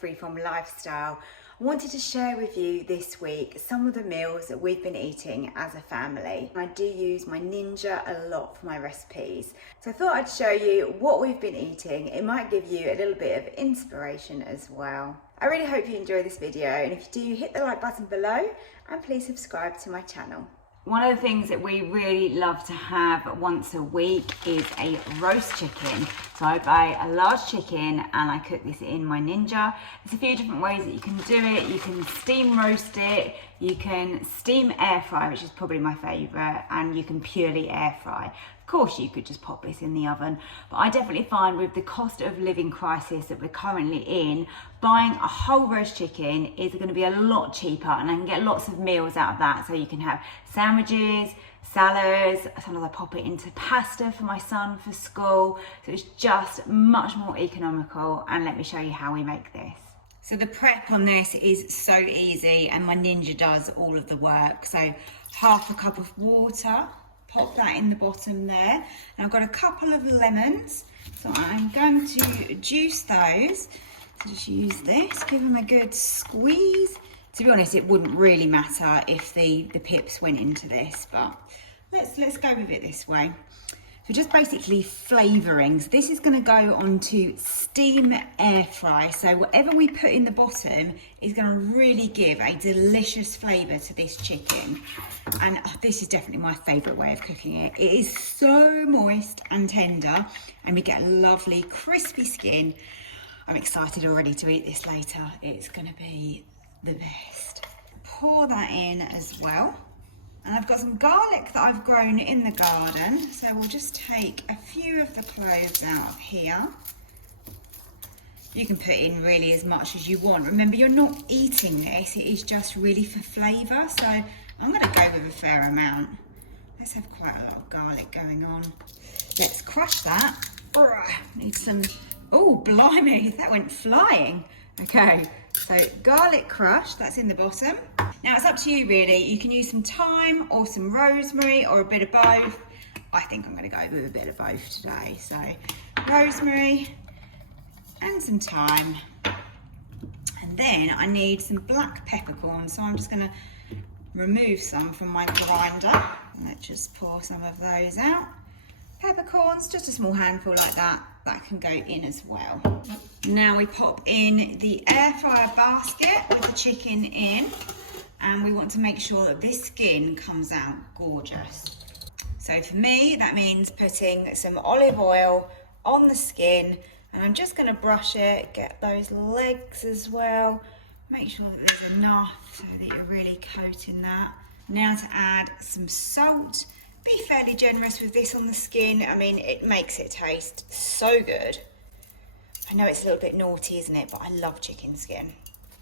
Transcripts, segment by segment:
freeform lifestyle, I wanted to share with you this week some of the meals that we've been eating as a family. I do use my Ninja a lot for my recipes, so I thought I'd show you what we've been eating. It might give you a little bit of inspiration as well. I really hope you enjoy this video, and if you do, hit the like button below and please subscribe to my channel. One of the things that we really love to have once a week is a roast chicken. So I buy a large chicken and I cook this in my Ninja. There's a few different ways that you can do it. You can steam roast it, you can steam air fry, which is probably my favourite, and you can purely air fry. Of course, you could just pop this in the oven, but I definitely find with the cost of living crisis that we're currently in, buying a whole roast chicken is going to be a lot cheaper, and I can get lots of meals out of that. So you can have sandwiches, salads, sometimes I pop it into pasta for my son for school, so it's just much more economical. And let me show you how we make this. So the prep on this is so easy, and my Ninja does all of the work. So half a cup of water, pop that in the bottom there. And I've got a couple of lemons, so I'm going to juice those. So just use this, give them a good squeeze. To be honest, it wouldn't really matter if the pips went into this, but let's go with it this way. So just basically flavourings. This is going to go onto steam air fry. So whatever we put in the bottom is going to really give a delicious flavour to this chicken. And this is definitely my favourite way of cooking it. It is so moist and tender, and we get a lovely crispy skin. I'm excited already to eat this later. It's going to be the best. Pour that in as well. And I've got some garlic that I've grown in the garden, so we'll just take a few of the cloves out of here. You can put in really as much as you want. Remember, you're not eating this, it is just really for flavour, so I'm going to go with a fair amount. Let's have quite a lot of garlic going on. Let's crush that. Need some, oh blimey, that went flying. Okay, so garlic crush, that's in the bottom. Now it's up to you really. You can use some thyme or some rosemary or a bit of both. I think I'm going to go with a bit of both today. So rosemary and some thyme. And then I need some black peppercorns. So I'm just going to remove some from my grinder. Let's just pour some of those out. Peppercorns, just a small handful like that. That can go in as well. Now we pop in the air fryer basket with the chicken in. And we want to make sure that this skin comes out gorgeous. So for me, that means putting some olive oil on the skin, and I'm just going to brush it, get those legs as well. Make sure that there's enough so that you're really coating that. Now to add some salt. Be fairly generous with this on the skin. I mean, it makes it taste so good. I know it's a little bit naughty, isn't it? But I love chicken skin.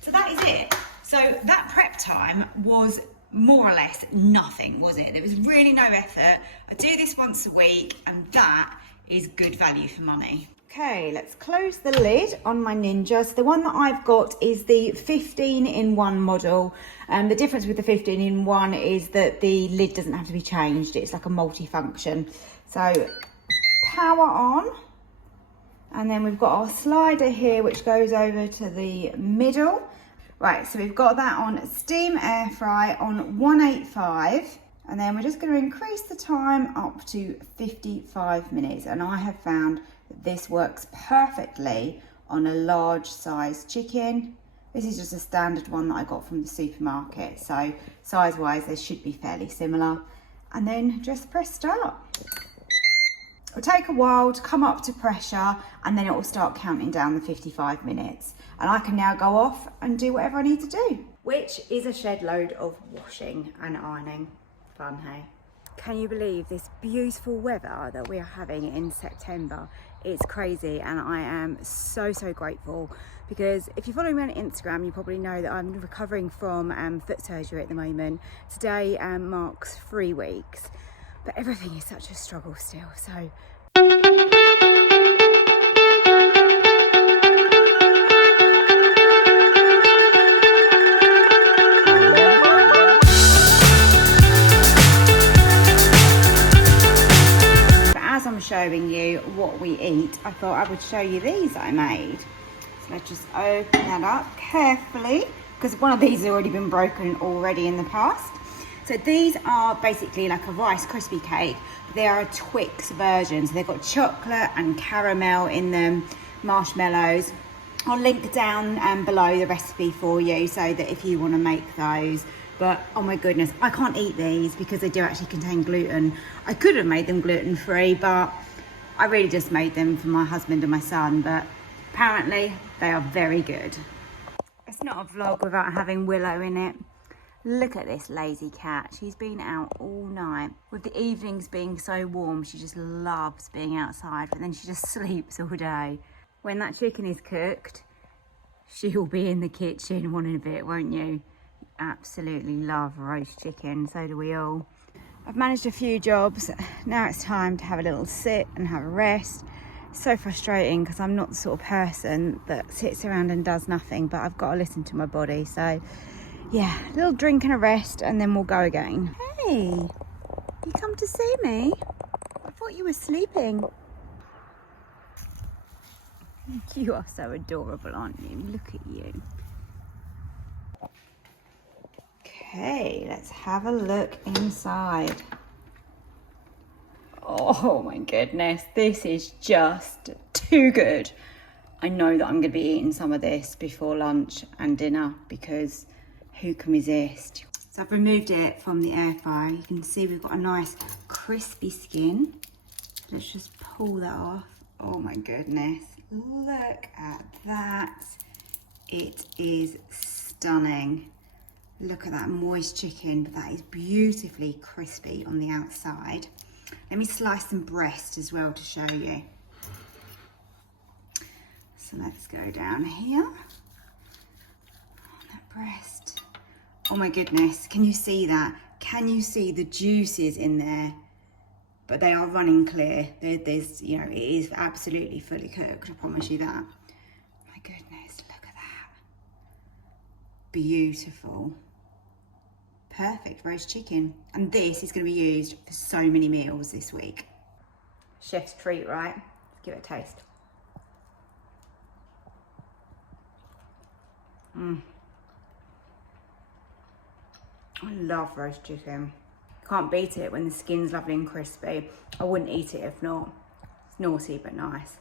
So that is it. So that prep time was more or less nothing, was it? There was really no effort. I do this once a week, and that is good value for money. Okay, let's close the lid on my Ninja. So the one that I've got is the 15-in-1 model. The difference with the 15-in-1 is that the lid doesn't have to be changed. It's like a multi-function. So power on. And then we've got our slider here, which goes over to the middle. Right, so we've got that on steam air fry on 185. And then we're just going to increase the time up to 55 minutes. And I have found that this works perfectly on a large size chicken. This is just a standard one that I got from the supermarket. So size-wise, they should be fairly similar. And then just press start. It'll take a while to come up to pressure, and then it will start counting down the 55 minutes. And I can now go off and do whatever I need to do. Which is a shed load of washing and ironing. Fun, hey? Can you believe this beautiful weather that we are having in September? It's crazy, and I am so grateful, because if you follow me on Instagram, you probably know that I'm recovering from foot surgery at the moment. Today marks 3 weeks. But everything is such a struggle still, so. But as I'm showing you what we eat, I thought I would show you these that I made. So Let's just open that up carefully, because one of these has already been broken already in the past. So these are basically like a Rice Krispie cake. They are a Twix version. So they've got chocolate and caramel in them, marshmallows. I'll link down below the recipe for you so that if you want to make those. But oh my goodness, I can't eat these because they do actually contain gluten. I could have made them gluten-free, but I really just made them for my husband and my son. But apparently they are very good. It's not a vlog without having Willow in it. Look at this lazy cat. She's been out all night. With the evenings being so warm, she just loves being outside, but then she just sleeps all day. When that chicken is cooked, she'll be in the kitchen wanting a bit, won't you? Absolutely love roast chicken, so do we all. I've managed a few jobs. Now it's time to have a little sit and have a rest. It's so frustrating because I'm not the sort of person that sits around and does nothing, but I've got to listen to my body. So yeah, a little drink and a rest and then we'll go again. Hey, you come to see me? I thought you were sleeping. You are so adorable, aren't you? Look at you. Okay, let's have a look inside. Oh my goodness, this is just too good. I know that I'm going to be eating some of this before lunch and dinner because who can resist? So I've removed it from the air fryer. You can see we've got a nice crispy skin. Let's just pull that off. Oh my goodness, look at that. It is stunning. Look at that moist chicken, but that is beautifully crispy on the outside. Let me slice some breast as well to show you. So let's go down here. On that breast. Oh my goodness, can you see that? Can you see the juices in there? But they are running clear. There's, you know, it is absolutely fully cooked, I promise you that. My goodness, look at that. Beautiful. Perfect roast chicken. And this is going to be used for so many meals this week. Chef's treat, right? Let's give it a taste. I love roast chicken. Can't beat it when the skin's lovely and crispy. I wouldn't eat it if not. It's naughty but nice.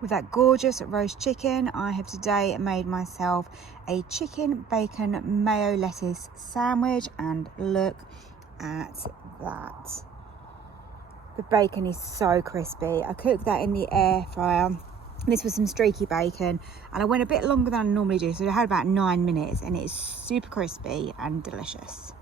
With that gorgeous roast chicken, I have today made myself a chicken bacon mayo lettuce sandwich, and look at that. The bacon is so crispy. I cooked that in the air fryer. This was some streaky bacon and I went a bit longer than I normally do, so I had about 9 minutes, and it is super crispy and delicious.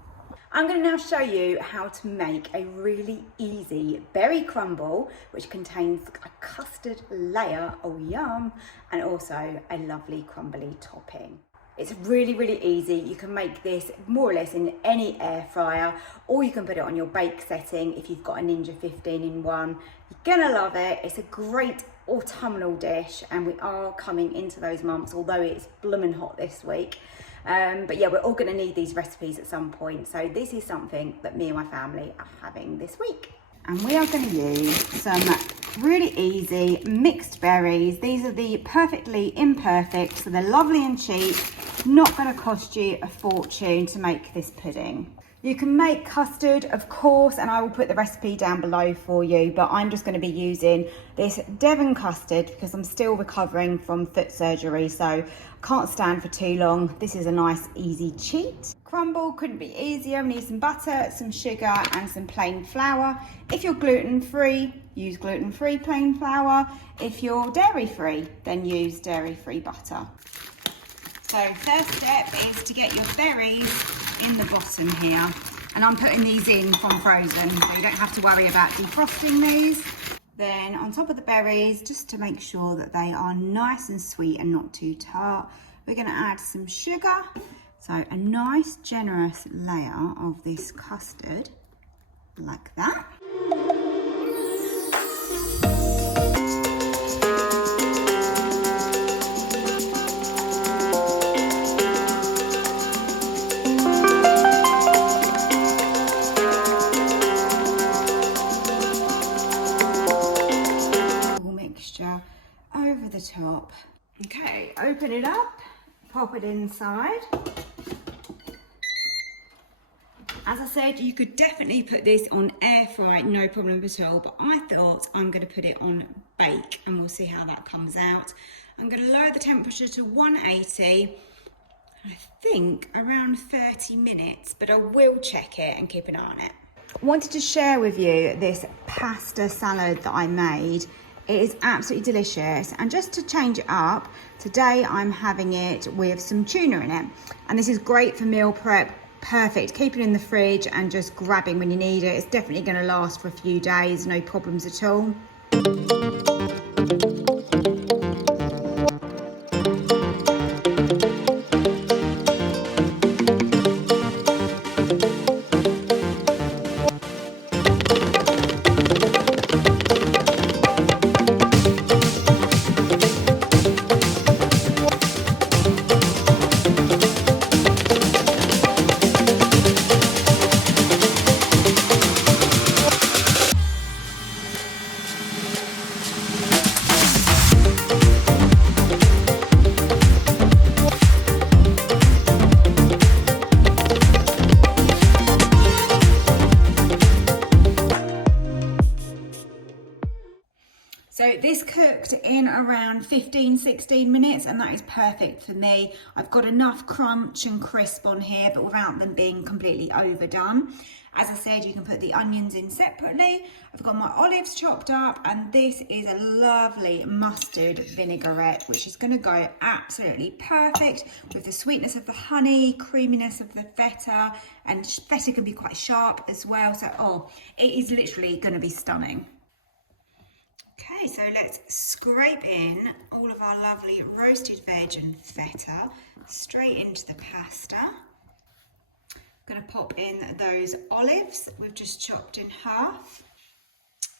I'm going to now show you how to make a really easy berry crumble, which contains a custard layer, oh yum, and also a lovely crumbly topping. It's really, really easy. You can make this more or less in any air fryer, or you can put it on your bake setting if you've got a Ninja 15-in-1. You're gonna love it. It's a great autumnal dish, and we are coming into those months, although it's blooming hot this week. But yeah, we're all going to need these recipes at some point. So this is something that me and my family are having this week. And we are going to use some really easy mixed berries. These are the perfectly imperfect, so they're lovely and cheap. Not going to cost you a fortune to make this pudding. You can make custard, of course, and I will put the recipe down below for you, but I'm just going to be using this Devon custard because I'm still recovering from foot surgery, so can't stand for too long. This is a nice, easy cheat. Crumble couldn't be easier. We need some butter, some sugar, and some plain flour. If you're gluten-free, use gluten-free plain flour. If you're dairy-free, then use dairy-free butter. So first step is to get your berries in the bottom here, and I'm putting these in from frozen, so you don't have to worry about defrosting these. Then on top of the berries, just to make sure that they are nice and sweet and not too tart, we're going to add some sugar. So a nice generous layer of this custard, like that. Over the top. Okay, Pop it inside. As I said, you could definitely put this on air fry, no problem at all, but I thought I'm going to put it on bake and we'll see how that comes out. I'm going to lower the temperature to 180, I think around 30 minutes, but I will check it and keep an eye on it. I wanted to share with you this pasta salad that I made. It is absolutely delicious, and just to change it up, today I'm having it with some tuna in it, and this is great for meal prep. Perfect, keep it in the fridge and just grabbing when you need it. It's definitely going to last for a few days, no problems at all. So this cooked in around 15-16 minutes, and that is perfect for me. I've got enough crunch and crisp on here, but without them being completely overdone. As I said, you can put the onions in separately. I've got my olives chopped up, and this is a lovely mustard vinaigrette, which is going to go absolutely perfect with the sweetness of the honey, creaminess of the feta, and feta can be quite sharp as well. So, it is literally going to be stunning. Okay, so let's scrape in all of our lovely roasted veg and feta straight into the pasta. I'm going to pop in those olives we've just chopped in half.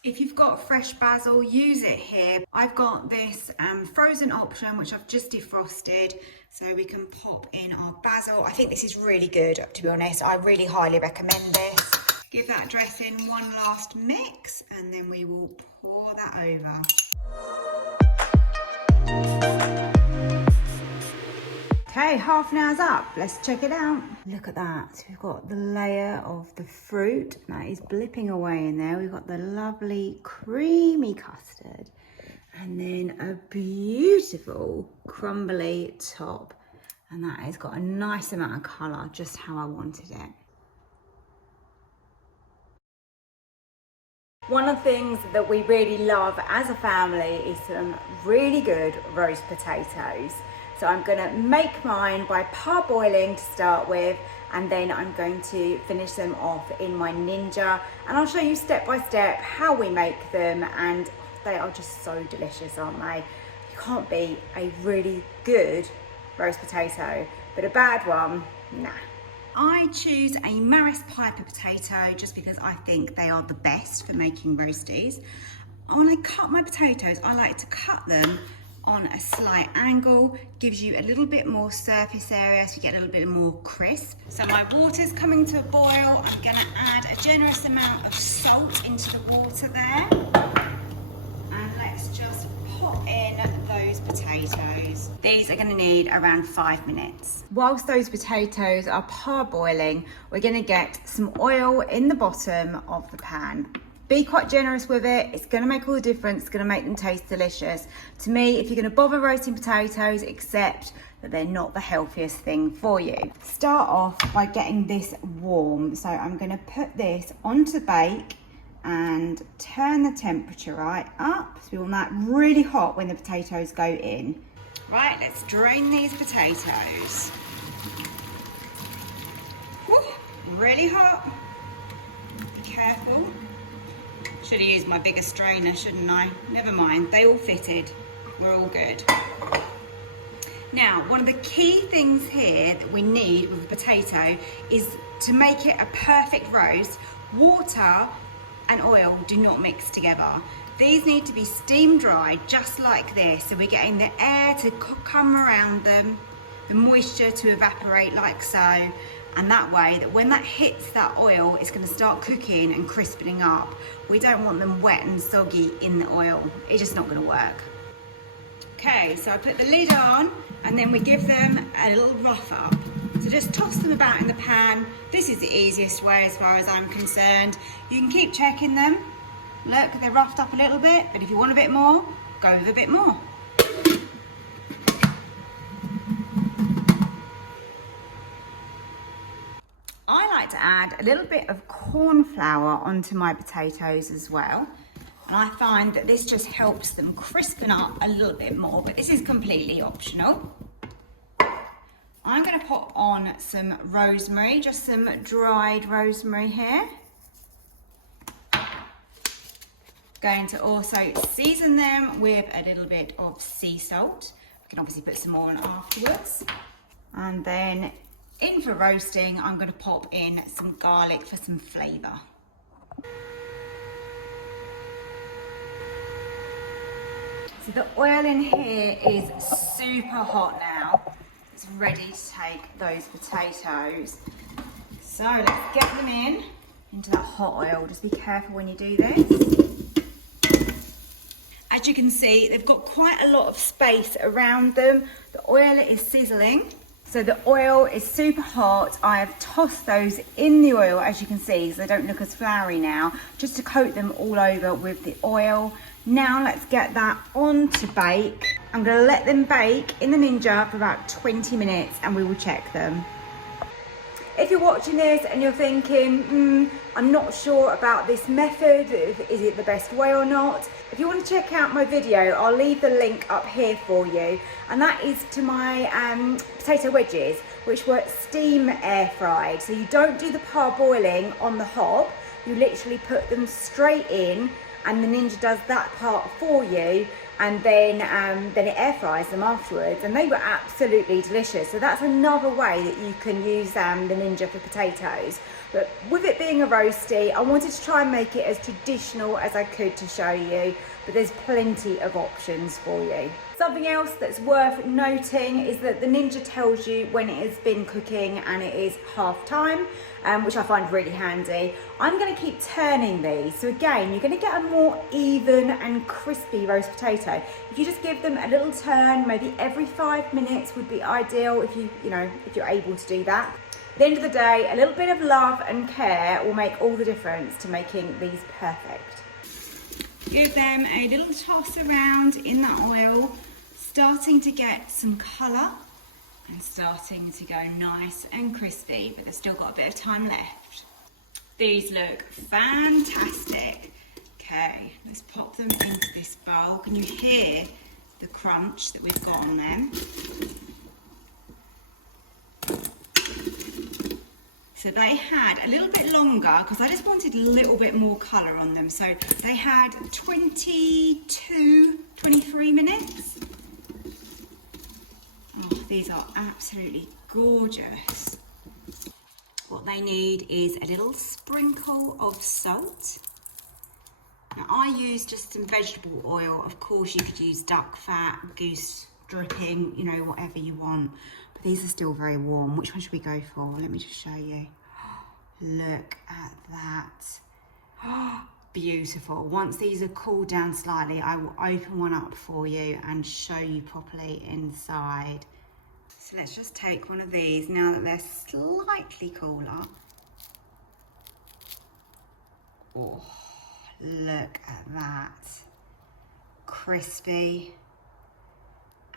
If you've got fresh basil, use it here. I've got this frozen option which I've just defrosted, so we can pop in our basil. I think this is really good, to be honest. I really highly recommend this. Give that dressing one last mix, and then we will pour that over. Okay, half an hour's up. Let's check it out. Look at that. So we've got the layer of the fruit that is blipping away in there. We've got the lovely creamy custard, and then a beautiful crumbly top. And that has got a nice amount of colour, just how I wanted it. One of the things that we really love as a family is some really good roast potatoes. So I'm going to make mine by parboiling to start with, and then I'm going to finish them off in my Ninja, and I'll show you step by step how we make them, and they are just so delicious, aren't they? You can't beat a really good roast potato, but a bad one, nah. I choose a Maris Piper potato just because I think they are the best for making roasties. When I cut my potatoes, I like to cut them on a slight angle, gives you a little bit more surface area so you get a little bit more crisp. So my water's coming to a boil. I'm gonna add a generous amount of salt into the water there. And let's just pop in those potatoes. These are going to need around 5 minutes. Whilst those potatoes are parboiling, we're going to get some oil in the bottom of the pan. Be quite generous with it. It's going to make all the difference. It's going to make them taste delicious. To me, if you're going to bother roasting potatoes, accept that they're not the healthiest thing for you. Start off by getting this warm. So I'm going to put this onto bake and turn the temperature right up. So we want that really hot when the potatoes go in. Right, let's drain these potatoes. Woo, really hot. Be careful. Should have used my bigger strainer, shouldn't I? Never mind, they all fitted. We're all good. Now, one of the key things here that we need with a potato is to make it a perfect roast. Water and oil do not mix together. These need to be steam dried just like this, so we're getting the air to come around them, the moisture to evaporate like so, and that way that when that hits that oil, it's going to start cooking and crispening up. We don't want them wet and soggy in the oil. It's just not going to work. Okay, so I put the lid on and then we give them a little rough up. So just toss them about in the pan. This is the easiest way as far as I'm concerned. You can keep checking them. Look, they're roughed up a little bit, but if you want a bit more, go with a bit more. I like to add a little bit of corn flour onto my potatoes as well. And I find that this just helps them crispen up a little bit more, but this is completely optional. I'm going to pop on some rosemary, just some dried rosemary here. Going to also season them with a little bit of sea salt. I can obviously put some more on afterwards. And then in for roasting, I'm going to pop in some garlic for some flavour. So the oil in here is super hot now. It's ready to take those potatoes. So let's get them into that hot oil. Just be careful when you do this. As you can see, they've got quite a lot of space around them. The oil is sizzling. So the oil is super hot. I have tossed those in the oil, as you can see, so they don't look as floury now, just to coat them all over with the oil. Now let's get that on to bake. I'm going to let them bake in the Ninja for about 20 minutes and we will check them. If you're watching this and you're thinking, I'm not sure about this method, is it the best way or not? If you want to check out my video, I'll leave the link up here for you. And that is to my potato wedges, which were steam air fried. So you don't do the parboiling on the hob, you literally put them straight in and the Ninja does that part for you, and then it air fries them afterwards, and they were absolutely delicious. So that's another way that you can use the Ninja for potatoes. But with it being a roasty, I wanted to try and make it as traditional as I could to show you, but there's plenty of options for you. Something else that's worth noting is that the Ninja tells you when it has been cooking and it is half time, which I find really handy. I'm going to keep turning these, so again you're going to get a more even and crispy roast potato. If you just give them a little turn, maybe every 5 minutes would be ideal if you're able to do that. At the end of the day, a little bit of love and care will make all the difference to making these perfect. Give them a little toss around in that oil, starting to get some colour and starting to go nice and crispy, but they've still got a bit of time left. These look fantastic. Okay, let's pop them into this bowl. Can you hear the crunch that we've got on them? So they had a little bit longer because I just wanted a little bit more colour on them. So they had 22, 23 minutes. Oh, these are absolutely gorgeous. What they need is a little sprinkle of salt. Now I use just some vegetable oil. Of course you could use duck fat, goose dripping, whatever you want. But these are still very warm. Which one should we go for? Let me just show you. Look at that. Beautiful. Once these are cooled down slightly, I will open one up for you and show you properly inside. So let's just take one of these now that they're slightly cooler. Oh, look at that. Crispy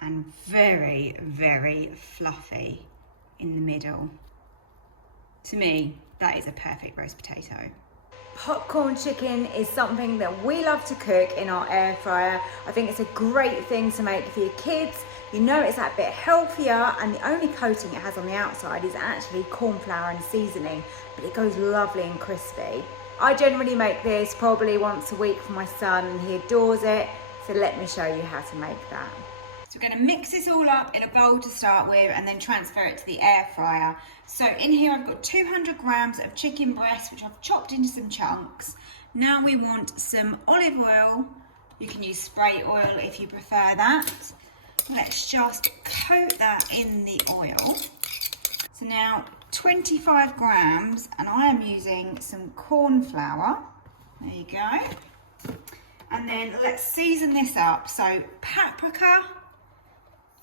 and very, very fluffy in the middle. To me, that is a perfect roast potato. Popcorn chicken is something that we love to cook in our air fryer. I think it's a great thing to make for your kids. It's that bit healthier, and the only coating it has on the outside is actually corn flour and seasoning, but it goes lovely and crispy. I generally make this probably once a week for my son and he adores it, so let me show you how to make that. So we're going to mix this all up in a bowl to start with and then transfer it to the air fryer. So in here I've got 200 grams of chicken breast, which I've chopped into some chunks. Now we want some olive oil. You can use spray oil if you prefer that. Let's just coat that in the oil. So now 25 grams, and I am using some corn flour. There you go. And then let's season this up. So paprika,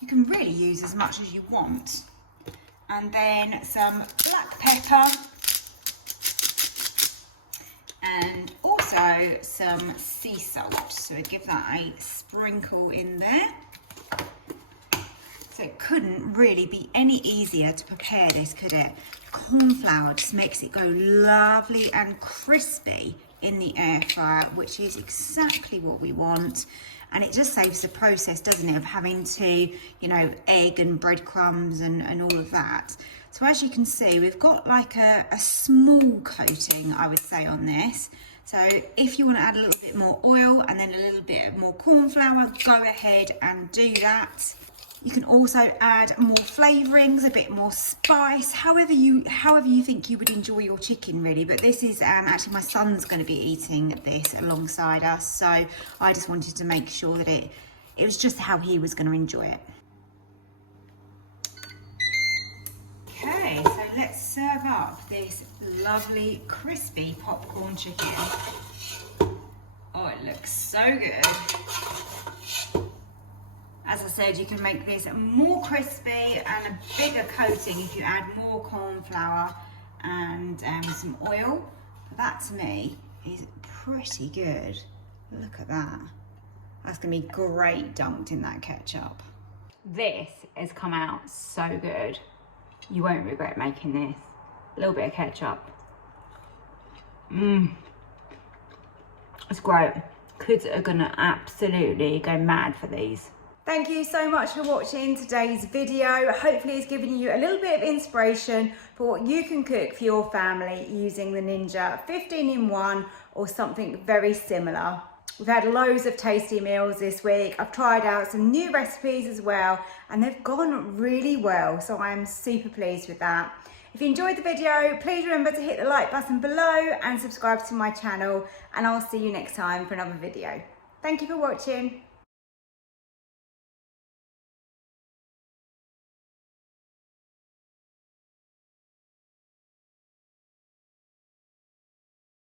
You can really use as much as you want. And then some black pepper. And also some sea salt. So give that a sprinkle in there. So it couldn't really be any easier to prepare this, could it? Corn flour just makes it go lovely and crispy in the air fryer, which is exactly what we want. And it just saves the process, doesn't it, of having to, you know, egg and breadcrumbs and all of that. So as you can see, we've got like a small coating, I would say, on this. So if you want to add a little bit more oil and then a little bit more corn flour, go ahead and do that. You can also add more flavourings, a bit more spice, however you think you would enjoy your chicken, really. But this is actually my son's going to be eating this alongside us, so I just wanted to make sure that it was just how he was going to enjoy it. Okay, so let's serve up this lovely crispy popcorn chicken. Oh, it looks so good. As I said, you can make this more crispy and a bigger coating if you add more corn flour and some oil. But that to me is pretty good. Look at that. That's gonna be great dunked in that ketchup. This has come out so good. You won't regret making this. A little bit of ketchup. It's great. Kids are gonna absolutely go mad for these. Thank you so much for watching today's video. Hopefully it's given you a little bit of inspiration for what you can cook for your family using the Ninja 15-in-1 or something very similar. We've had loads of tasty meals this week. I've tried out some new recipes as well, and they've gone really well, so I'm super pleased with that. If you enjoyed the video, please remember to hit the like button below and subscribe to my channel, and I'll see you next time for another video. Thank you for watching.